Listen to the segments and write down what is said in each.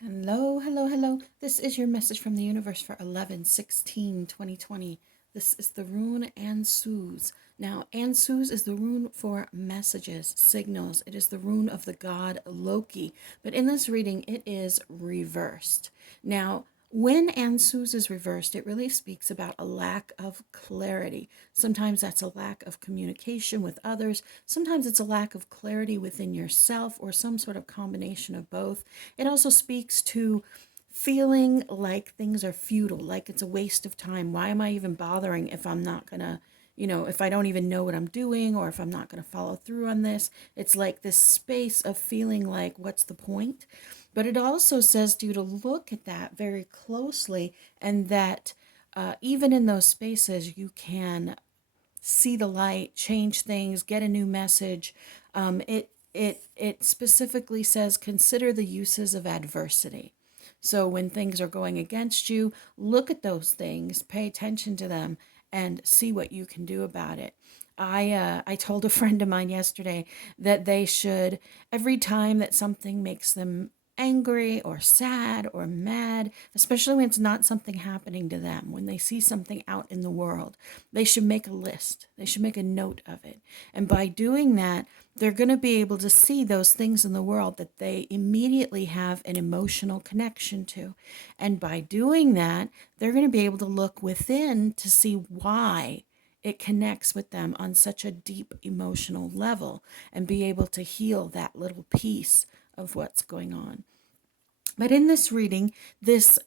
Hello, hello, hello. This is your message from the universe for 11/16/2020. This is the rune Ansuz. Now, Ansuz is the rune for messages, signals. It is the rune of the god Loki. But in this reading, it is reversed. Now, when Ansuz is reversed, it really speaks about a lack of clarity. Sometimes that's a lack of communication with others. Sometimes it's a lack of clarity within yourself or some sort of combination of both. It also speaks to feeling like things are futile, like it's a waste of time. Why am I even bothering if I'm not going to, if I don't even know what I'm doing or if I'm not going to follow through on this? It's like this space of feeling like, what's the point? But it also says to you to look at that very closely and that even in those spaces, you can see the light, change things, get a new message. It specifically says consider the uses of adversity. So when things are going against you, look at those things, pay attention to them, and see what you can do about it. I told a friend of mine yesterday that they should, every time that something makes them angry or sad or mad, especially when it's not something happening to them, when they see something out in the world, they should make a list. They should make a note of it. And by doing that, they're going to be able to see those things in the world that they immediately have an emotional connection to. And by doing that, they're going to be able to look within to see why it connects with them on such a deep emotional level and be able to heal that little piece of what's going on. But in this reading, this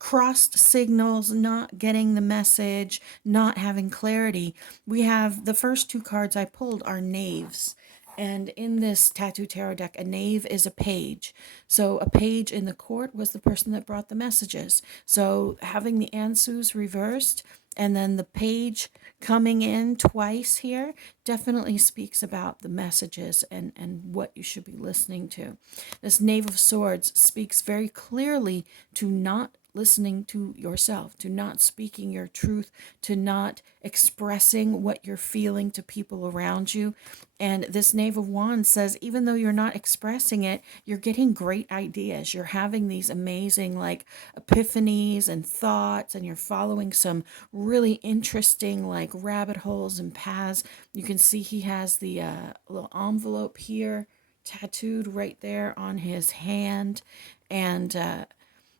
crossed signals, not getting the message, not having clarity, we have the first two cards I pulled are knaves. And in this tattoo tarot deck, a knave is a page. So a page in the court was the person that brought the messages. So having the answers reversed and then the page coming in twice here definitely speaks about the messages and what you should be listening to. This Knave of Swords speaks very clearly to not listening to yourself, to not speaking your truth, to not expressing what you're feeling to people around you. And this Knave of Wands says, even though you're not expressing it, you're getting great ideas. You're having these amazing, like, epiphanies and thoughts, and you're following some really interesting, like, rabbit holes and paths. You can see he has the little envelope here tattooed right there on his hand. And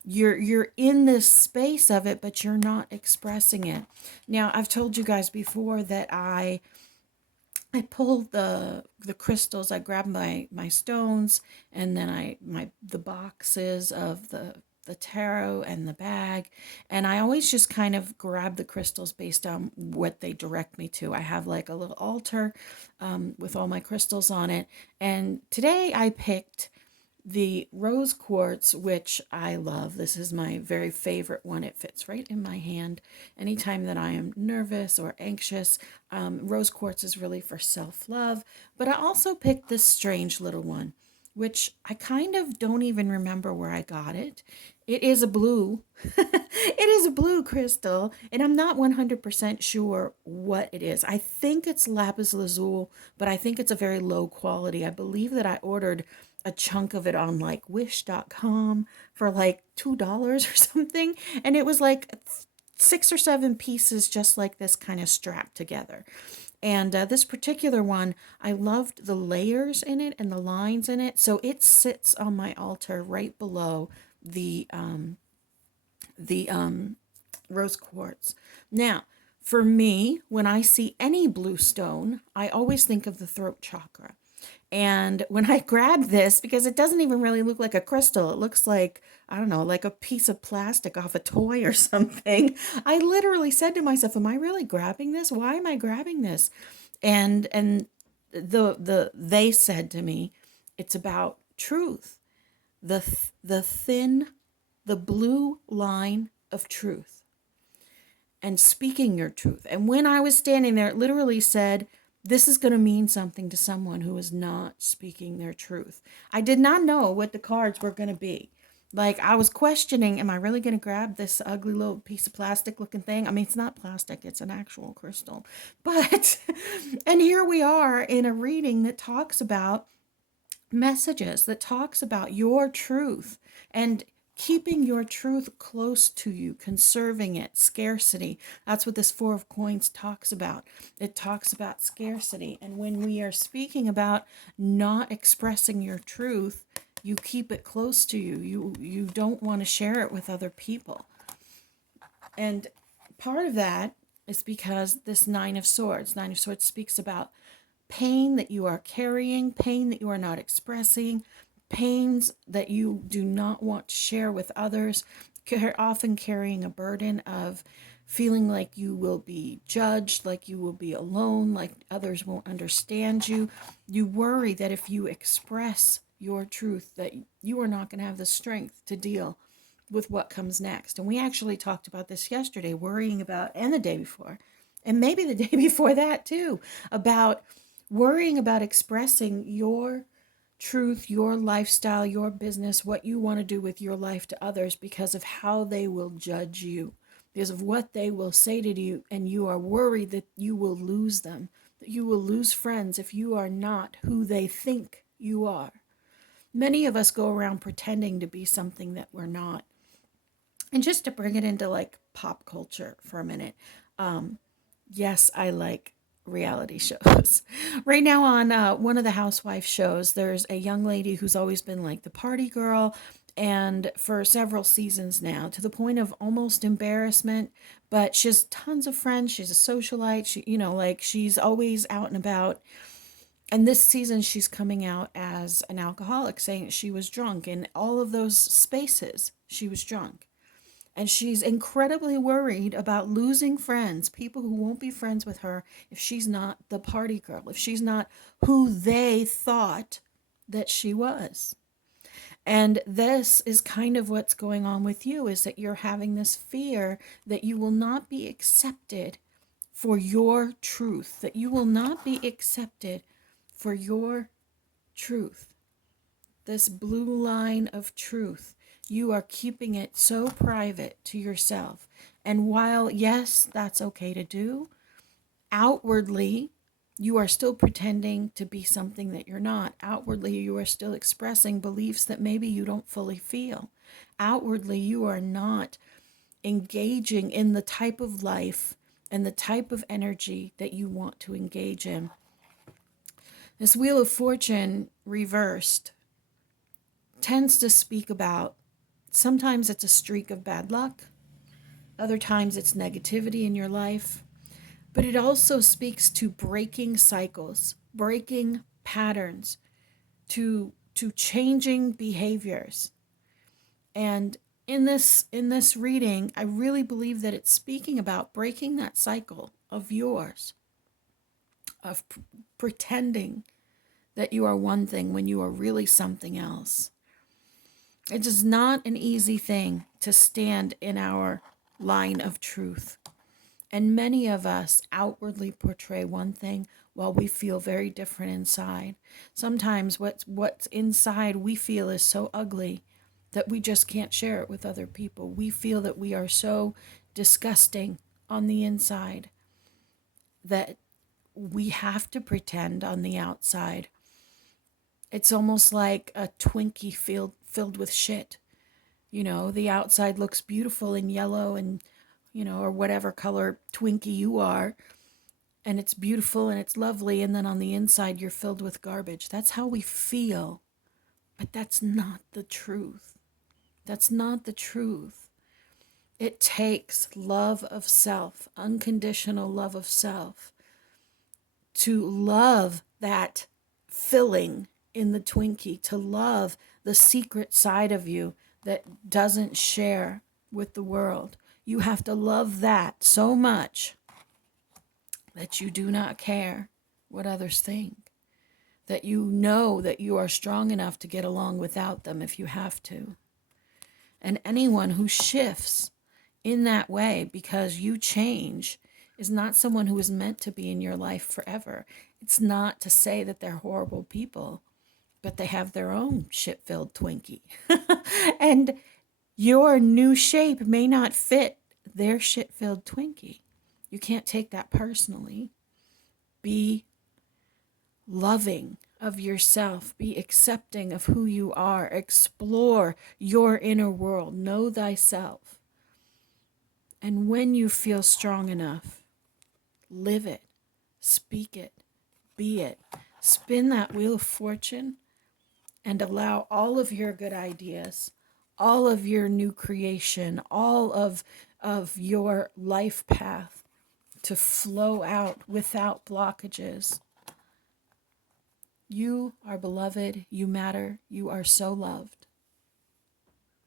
you're in this space of it, but you're not expressing it. Now, I've told you guys before that I pulled the crystals. I grabbed my stones, and then the boxes of the tarot and the bag, and I always just kind of grab the crystals based on what they direct me to. I have like a little altar with all my crystals on it, and today I picked the rose quartz, which I love. This is my very favorite one. It fits right in my hand. Anytime that I am nervous or anxious, rose quartz is really for self-love. But I also picked this strange little one, which I kind of don't even remember where I got it. It is a blue. It is a blue crystal, and I'm not 100% sure what it is. I think it's lapis lazuli, but I think it's a very low quality. I believe that I ordered a chunk of it on like wish.com for like $2 or something, and it was like 6 or 7 pieces just like this, kind of strapped together. And this particular one, I loved the layers in it and the lines in it, so it sits on my altar right below the rose quartz. Now, for me, when I see any blue stone, I always think of the throat chakra. And when I grabbed this, because it doesn't even really look like a crystal, it looks like, I don't know, like a piece of plastic off a toy or something. I literally said to myself, am I really grabbing this? Why am I grabbing this? And they said to me, it's about truth. The thin, the blue line of truth, and speaking your truth. And when I was standing there, it literally said, this is going to mean something to someone who is not speaking their truth. I did not know what the cards were going to be. Like, I was questioning, am I really going to grab this ugly little piece of plastic looking thing? I mean, it's not plastic, it's an actual crystal. But, and here we are in a reading that talks about messages that talks about your truth and keeping your truth close to you, conserving it, scarcity. That's what this Four of Coins talks about. It talks about scarcity. And when we are speaking about not expressing your truth, you keep it close to you. You don't want to share it with other people. And part of that is because this Nine of Swords speaks about pain that you are carrying, pain that you are not expressing, pains that you do not want to share with others, often carrying a burden of feeling like you will be judged, like you will be alone, like others won't understand you. You worry that if you express your truth, that you are not going to have the strength to deal with what comes next. And we actually talked about this yesterday, worrying about, and the day before, and maybe the day before that too, about worrying about expressing your truth, your lifestyle, your business, what you want to do with your life to others because of how they will judge you, because of what they will say to you. And you are worried that you will lose them, that you will lose friends if you are not who they think you are. Many of us go around pretending to be something that we're not. And just to bring it into like pop culture for a minute, yes, I like reality shows. Right now on one of the housewife shows, there's a young lady who's always been like the party girl, and for several seasons now, to the point of almost embarrassment. But she has tons of friends. She's a socialite. She, like she's always out and about. And this season, she's coming out as an alcoholic, saying she was drunk. In all of those spaces, she was drunk. And she's incredibly worried about losing friends, people who won't be friends with her if she's not the party girl, if she's not who they thought that she was. And this is kind of what's going on with you, is that you're having this fear that you will not be accepted for your truth, that you will not be accepted for your truth. This blue line of truth, you are keeping it so private to yourself. And while, yes, that's okay to do, outwardly, you are still pretending to be something that you're not. Outwardly, you are still expressing beliefs that maybe you don't fully feel. Outwardly, you are not engaging in the type of life and the type of energy that you want to engage in. This Wheel of Fortune reversed tends to speak about, sometimes it's a streak of bad luck, other times it's negativity in your life, but it also speaks to breaking cycles, breaking patterns, to changing behaviors. And in this reading, I really believe that it's speaking about breaking that cycle of yours, of pretending that you are one thing when you are really something else. It is not an easy thing to stand in our line of truth. And many of us outwardly portray one thing while we feel very different inside. Sometimes what's inside we feel is so ugly that we just can't share it with other people. We feel that we are so disgusting on the inside that we have to pretend on the outside. It's almost like a Twinkie filled with shit. The outside looks beautiful in yellow and, or whatever color Twinkie you are. And it's beautiful and it's lovely. And then on the inside, you're filled with garbage. That's how we feel. But that's not the truth. That's not the truth. It takes love of self, unconditional love of self, to love that filling in the Twinkie, to love the secret side of you that doesn't share with the world. You have to love that so much that you do not care what others think, that you know that you are strong enough to get along without them if you have to. And anyone who shifts in that way because you change is not someone who is meant to be in your life forever. It's not to say that they're horrible people, but they have their own shit-filled Twinkie. And your new shape may not fit their shit-filled Twinkie. You can't take that personally. Be loving of yourself. Be accepting of who you are. Explore your inner world. Know thyself. And when you feel strong enough, live it, speak it, be it. Spin that wheel of fortune and allow all of your good ideas, all of your new creation, all of your life path to flow out without blockages. You are beloved, you matter, you are so loved.